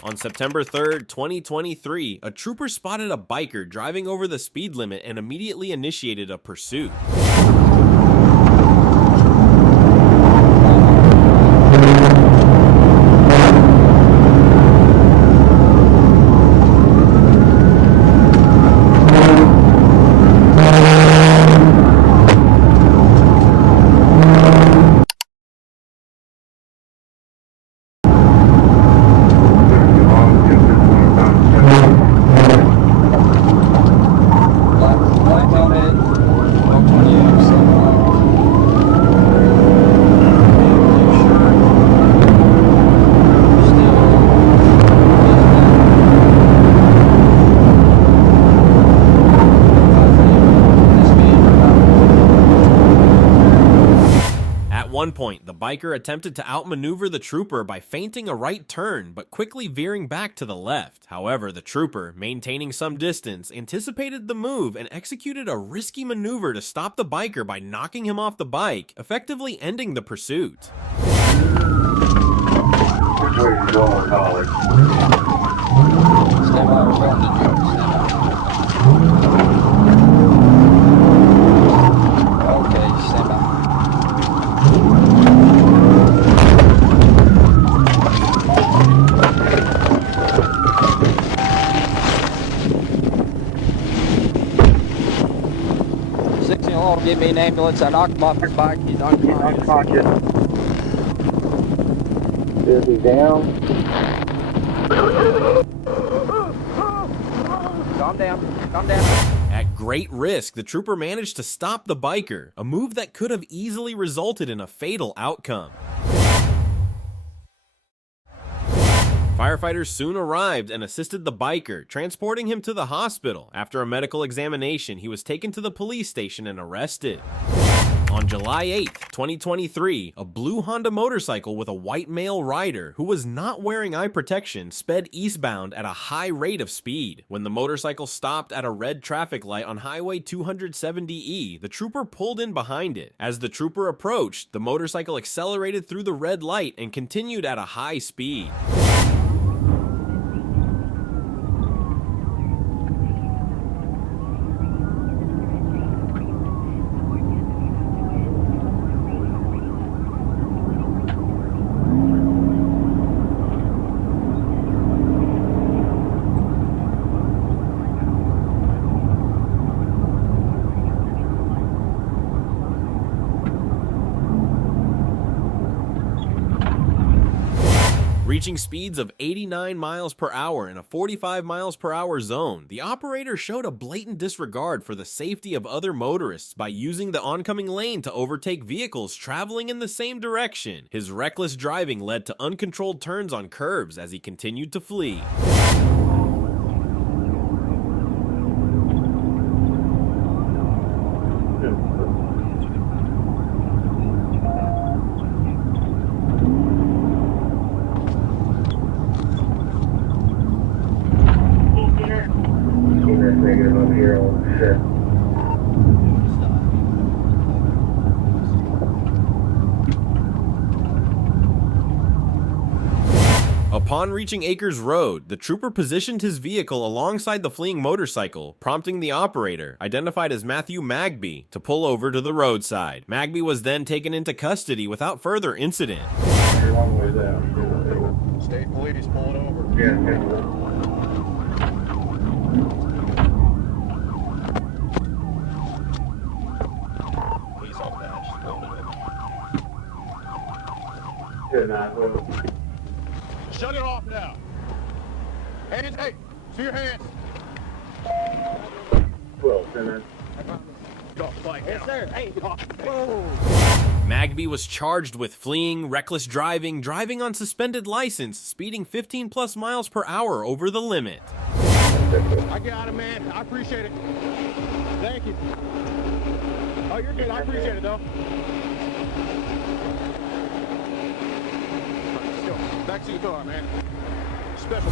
On September 3rd, 2023, a trooper spotted a biker driving over the speed limit and immediately initiated a pursuit. At one point, the biker attempted to outmaneuver the trooper by feinting a right turn, but quickly veering back to the left. However, the trooper, maintaining some distance, anticipated the move and executed a risky maneuver to stop the biker by knocking him off the bike, effectively ending the pursuit. Which way are you going, Holly? Stand by, we're going to Joe. Okay, stand by. Give me an ambulance. I knocked him off his bike. He's unconscious. Is he down? Calm down. Calm down. At great risk, the trooper managed to stop the biker, a move that could have easily resulted in a fatal outcome. Firefighters soon arrived and assisted the biker, transporting him to the hospital. After a medical examination, he was taken to the police station and arrested. On July 8th, 2023, a blue Honda motorcycle with a white male rider who was not wearing eye protection sped eastbound at a high rate of speed. When the motorcycle stopped at a red traffic light on Highway 270E, the trooper pulled in behind it. As the trooper approached, the motorcycle accelerated through the red light and continued at a high speed. Reaching speeds of 89 miles per hour in a 45 miles per hour zone, the operator showed a blatant disregard for the safety of other motorists by using the oncoming lane to overtake vehicles traveling in the same direction. His reckless driving led to uncontrolled turns on curbs as he continued to flee. Upon reaching Acres Road, the trooper positioned his vehicle alongside the fleeing motorcycle, prompting the operator, identified as Matthew Magby, to pull over to the roadside. Magby was then taken into custody without further incident. One way down. State police pulling over. Yeah. Good night, Will. Shut it off now. Hands, hey, see your hands. Well, Senator. Yes, sir. Hey. Magby was charged with fleeing, reckless driving, driving on suspended license, speeding 15 plus miles per hour over the limit. I got it, man. I appreciate it. Thank you. Oh, you're good. I appreciate it, though. Back to your car, man. Special.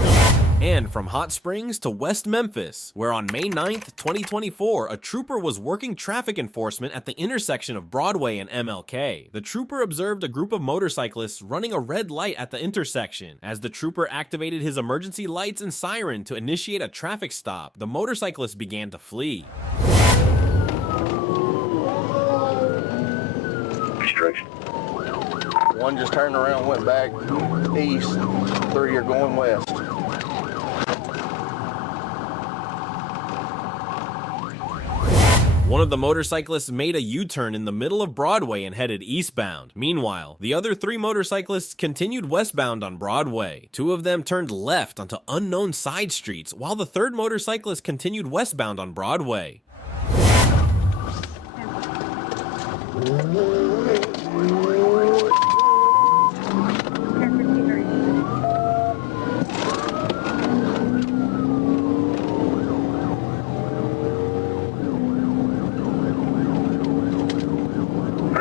And from Hot Springs to West Memphis, where on May 9th, 2024, a trooper was working traffic enforcement at the intersection of Broadway and MLK. The trooper observed a group of motorcyclists running a red light at the intersection. As the trooper activated his emergency lights and siren to initiate a traffic stop, the motorcyclists began to flee. Restriction. One just turned around and went back east. 3 are going west. One of the motorcyclists made a U-turn in the middle of Broadway and headed eastbound. Meanwhile, the other 3 motorcyclists continued westbound on Broadway. 2 of them turned left onto unknown side streets, while the 3rd motorcyclist continued westbound on Broadway.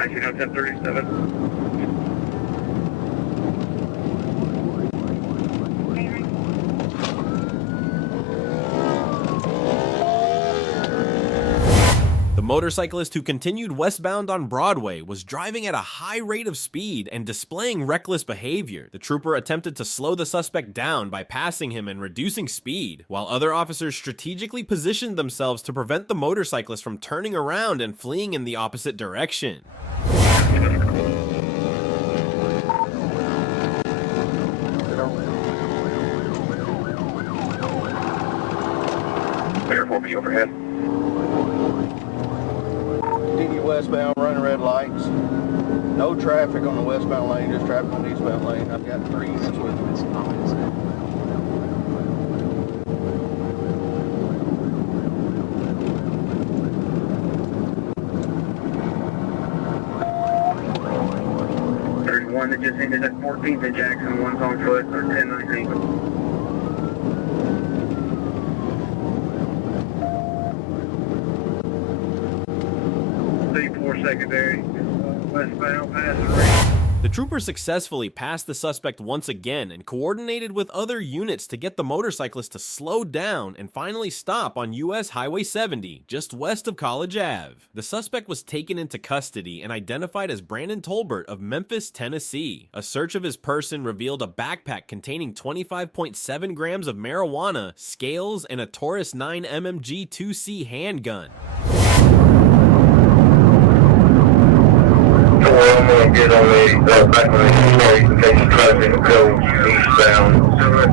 You know, 1037. The motorcyclist who continued westbound on Broadway was driving at a high rate of speed and displaying reckless behavior. The trooper attempted to slow the suspect down by passing him and reducing speed, while other officers strategically positioned themselves to prevent the motorcyclist from turning around and fleeing in the opposite direction. Airport be overhead. DD westbound, running red lights. No traffic on the westbound lane, just traffic on the eastbound lane. I've got 3 units with me. 31 that just ended at 14th and Jackson, one's on foot, or 1019. 4 secondary, westbound, passing. The trooper successfully passed the suspect once again and coordinated with other units to get the motorcyclist to slow down and finally stop on US Highway 70, just west of College Ave. The suspect was taken into custody and identified as Brandon Tolbert of Memphis, Tennessee. A search of his person revealed a backpack containing 25.7 grams of marijuana, scales, and a Taurus 9 MMG 2C handgun. I'm going to get on the back of the street in case traffic goes eastbound on the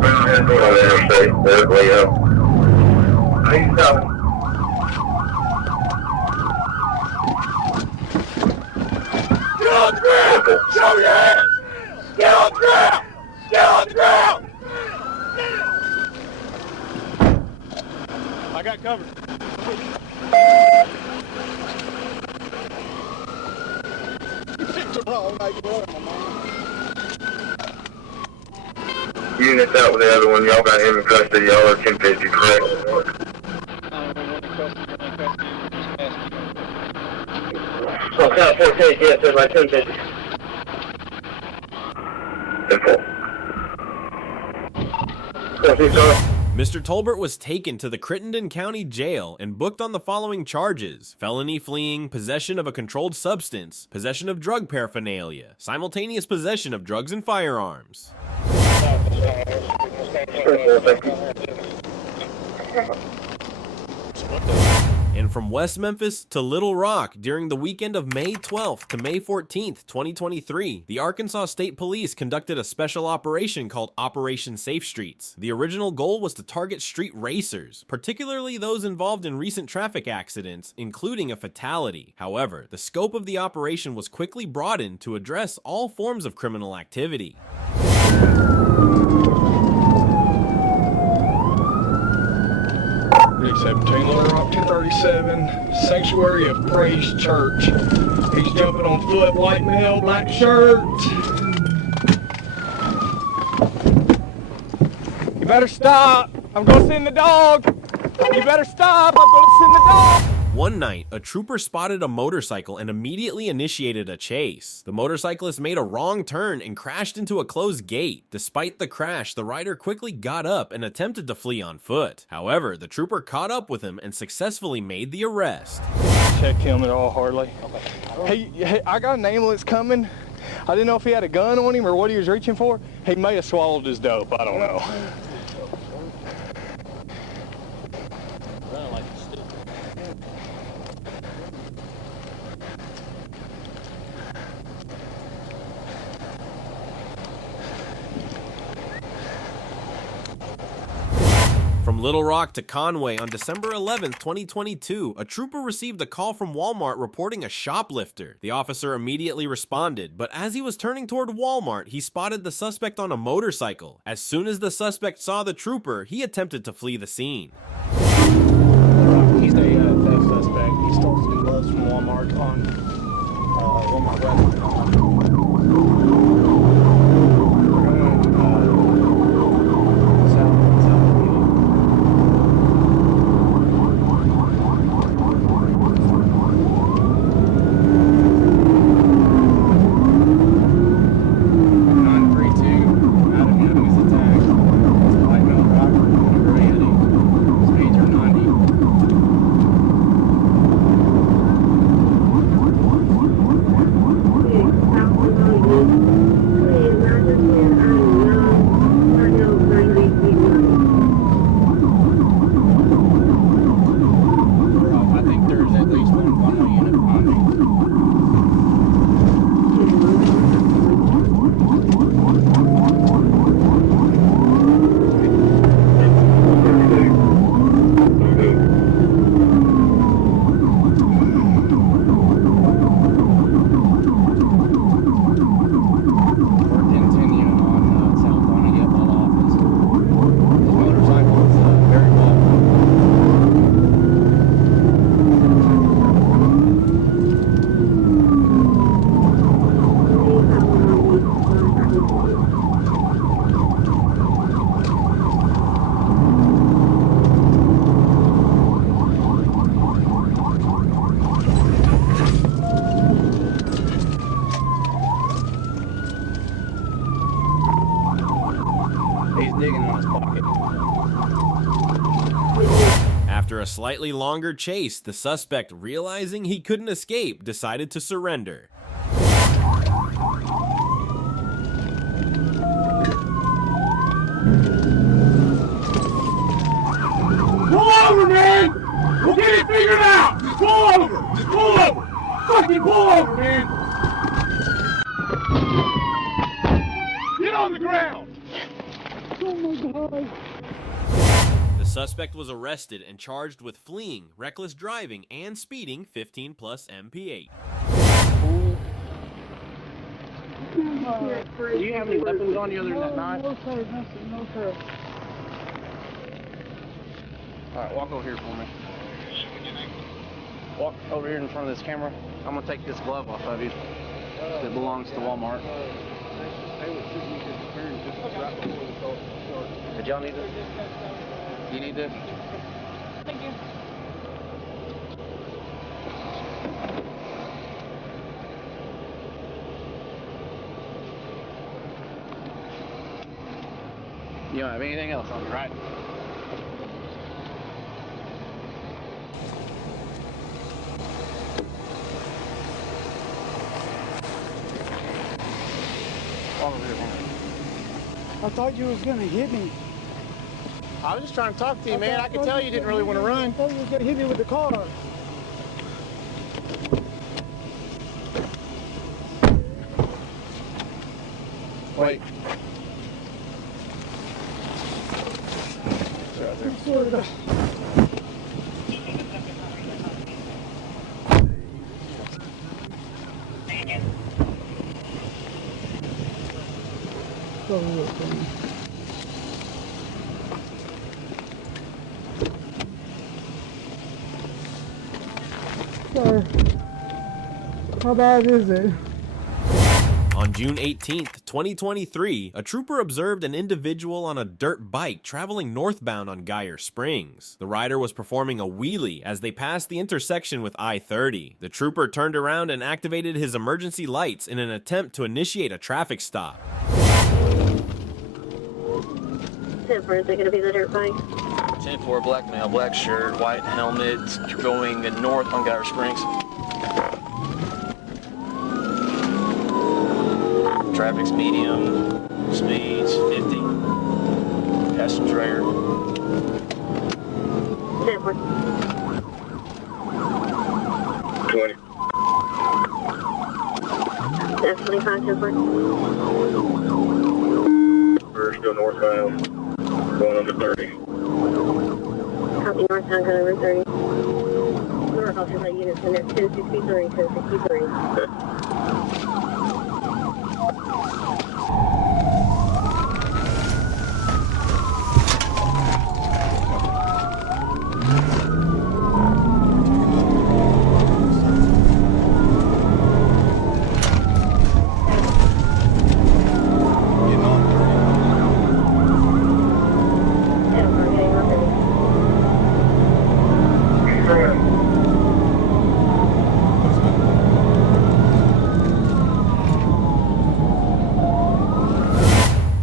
interstate. There's way up. Eastbound. Get on the ground! Show your hands! Get on the ground! Get on the ground! I got covered. Units out with the other one. Y'all got him in custody. Y'all are 1050, correct? Oh, count 14, yes, sir, by 1050. 10-4. 14, sir. Mr. Tolbert was taken to the Crittenden County Jail and booked on the following charges: felony fleeing, possession of a controlled substance, possession of drug paraphernalia, simultaneous possession of drugs and firearms. And from West Memphis to Little Rock during the weekend of May 12th to May 14th, 2023, the Arkansas State Police conducted a special operation called Operation Safe Streets. The original goal was to target street racers, particularly those involved in recent traffic accidents, including a fatality. However, the scope of the operation was quickly broadened to address all forms of criminal activity. Big 17, Little Rock 237, Sanctuary of Praise Church. He's jumping on foot, white male, black shirt. You better stop. I'm gonna send the dog. You better stop. I'm gonna send the dog. One night, a trooper spotted a motorcycle and immediately initiated a chase. The motorcyclist made a wrong turn and crashed into a closed gate. Despite the crash, the rider quickly got up and attempted to flee on foot. However, the trooper caught up with him and successfully made the arrest. Check him at all, Harley. Hey, I got an ambulance coming. I didn't know if he had a gun on him or what he was reaching for. He may have swallowed his dope, I don't know. From Little Rock to Conway on December 11, 2022, a trooper received a call from Walmart reporting a shoplifter. The officer immediately responded, but as he was turning toward Walmart, he spotted the suspect on a motorcycle. As soon as the suspect saw the trooper, he attempted to flee the scene. He's a theft suspect. He stole some gloves from Walmart on Walmart West. After a slightly longer chase, the suspect, realizing he couldn't escape, decided to surrender. Pull over, man! We'll get it figured out! Just pull over! Just pull over! Fucking pull over, man! Get on the ground! Oh my God. The suspect was arrested and charged with fleeing, reckless driving, and speeding 15 plus MPH. Do you have any weapons on you other than that knife? No, sir. Nothing. No, sir. Alright, walk over here for me. Walk over here in front of this camera. I'm gonna take this glove off of you. That belongs to Walmart. Did y'all need this? You need this? Thank you. You don't have anything else on you, right? Walk over here for me. I thought you was gonna hit me. I was just trying to talk to you, man. I could tell you didn't really want to run. I thought you was gonna hit me with the car. Wait. Sort of. Sir, how bad is it? On June 18, 2023, a trooper observed an individual on a dirt bike traveling northbound on Geyer Springs. The rider was performing a wheelie as they passed the intersection with I-30. The trooper turned around and activated his emergency lights in an attempt to initiate a traffic stop. 10-4, is it going to be the dirt bike? 10-4, black male, black shirt, white helmet, going north on Geyer Springs. Traffic's medium, speeds 50. Passenger trailer. 10-4. 20. F-25, 10-4. We're still northbound, going under 30. Copy, northbound, going over 30. North officers at units in at 1063, 1063.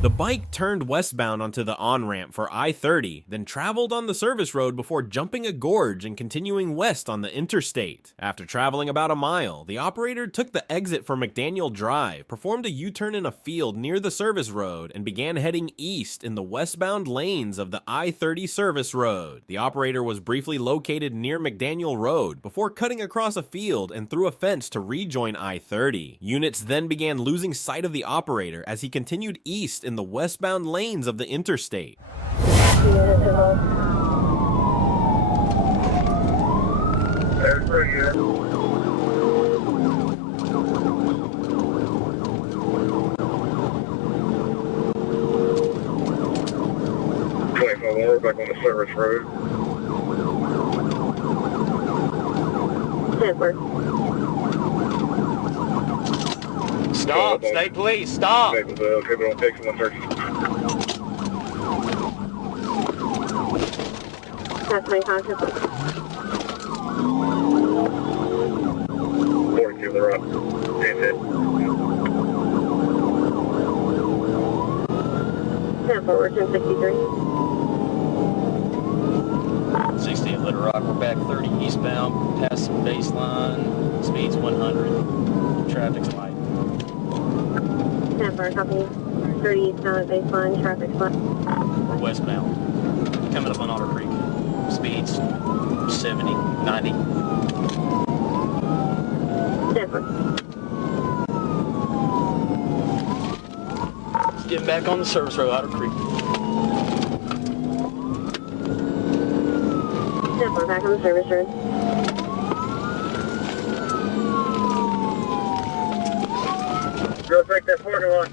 The bike turned westbound onto the on-ramp for I-30, then traveled on the service road before jumping a gorge and continuing west on the interstate. After traveling about a mile, the operator took the exit for McDaniel Drive, performed a U-turn in a field near the service road, and began heading east in the westbound lanes of the I-30 service road. The operator was briefly located near McDaniel Road before cutting across a field and through a fence to rejoin I-30. Units then began losing sight of the operator as he continued east in the westbound lanes of the interstate. That's pretty good. 24, back on the service road. 10-4. Stop, state police, stop. Fayetteville, keep it on fixing 130. F-25, 10-4. 42, they're up. That's it. 10-4, we're 1063. 60 at Little Rock, we're back 30 eastbound, past some baseline, speeds 100. Traffic's light. 10-4, copy. 30 eastbound at baseline, traffic light. We're westbound, coming up on Otter Creek. Speeds 70, 90. 10-4. Getting back on the service road, Otter Creek. 10-4, back on the service road. Go take that parking lot.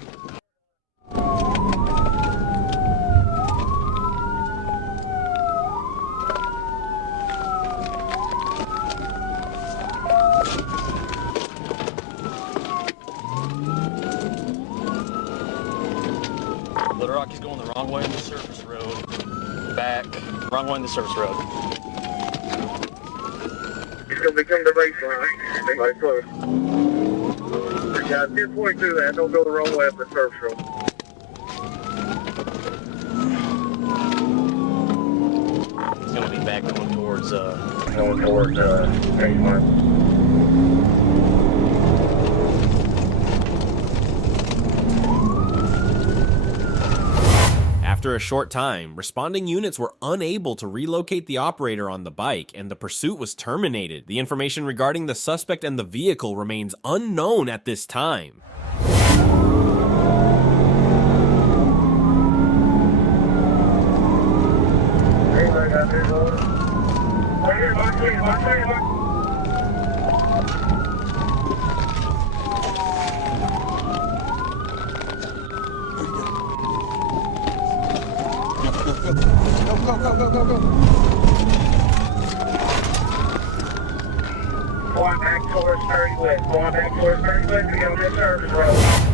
Little Rock is going the wrong way on the service road. Back, wrong way on the service road. He's going to become the baseline. Stay right close. Yeah, 1042 that. Don't go the wrong way up the service road. It's going to be back going towards, Going towards, 81. After a short time, responding units were unable to relocate the operator on the bike, and the pursuit was terminated. The information regarding the suspect and the vehicle remains unknown at this time. Anybody got this over? Right here, right here, right here, right here. Going back towards 30 West. Going back towards 30 West. We got this service road.